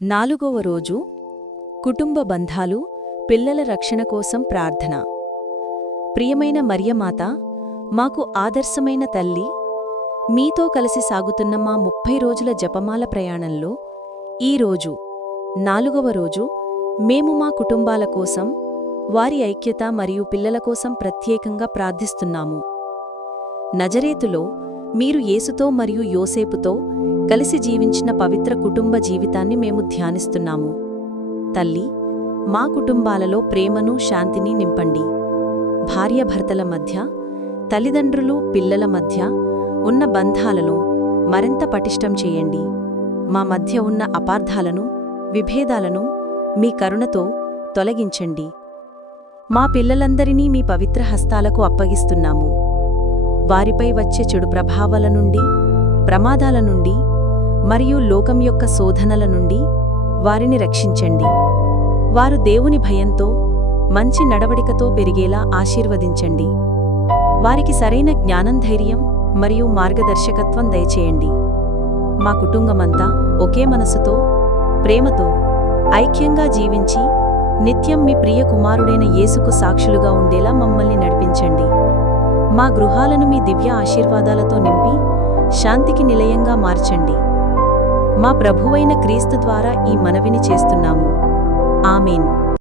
నాలుగవ రోజు కుటుంబ బంధాలు పిల్లల రక్షణ కోసం ప్రార్థన. ప్రియమైన మరియమాత మాకు ఆదర్శమైన తల్లి మీతో కలిసి సాగుతున్న మా ముప్పై రోజుల జపమాల ప్రయాణంలో ఈ రోజు నాలుగవ రోజు మేము మా కుటుంబాల కోసం వారి ఐక్యత మరియు పిల్లల కోసం ప్రత్యేకంగా ప్రార్థిస్తున్నాము. నజరేతులో మీరు యేసుతో మరియు యోసేపుతో కలిసి జీవించిన పవిత్ర కుటుంబ జీవితాన్ని మేము ధ్యానిస్తున్నాము. తల్లి మా కుటుంబాలలో ప్రేమను శాంతిని నింపండి. భార్యాభర్తల మధ్య తల్లిదండ్రులు పిల్లల మధ్య ఉన్న బంధాలను మరింత పటిష్టం చేయండి. మా మధ్య ఉన్న అపార్థాలను విభేదాలను మీ కరుణతో తొలగించండి. మా పిల్లలందరినీ మీ పవిత్ర హస్తాలకు అప్పగిస్తున్నాము. వారిపై వచ్చే చెడు ప్రభావాల నుండి ప్రమాదాల నుండి మరియు లోకం యొక్క శోధనల నుండి వారిని రక్షించండి. వారు దేవుని భయంతో మంచి నడవడికతో పెరిగేలా ఆశీర్వదించండి. వారికి సరైన జ్ఞానం ధైర్యం మరియు మార్గదర్శకత్వం దయచేయండి. మా కుటుంబమంతా ఒకే మనసుతో ప్రేమతో ఐక్యంగా జీవించి నిత్యం మీ ప్రియ కుమారుడైన యేసుకు సాక్షులుగా ఉండేలా మమ్మల్ని నడిపించండి. మా గృహాలను మీ దివ్య ఆశీర్వాదాలతో నింపి శాంతికి నిలయంగా మార్చండి. మా ప్రభువైన క్రీస్తు ద్వారా ఈ మనవిని చేస్తున్నాము. ఆమెన్.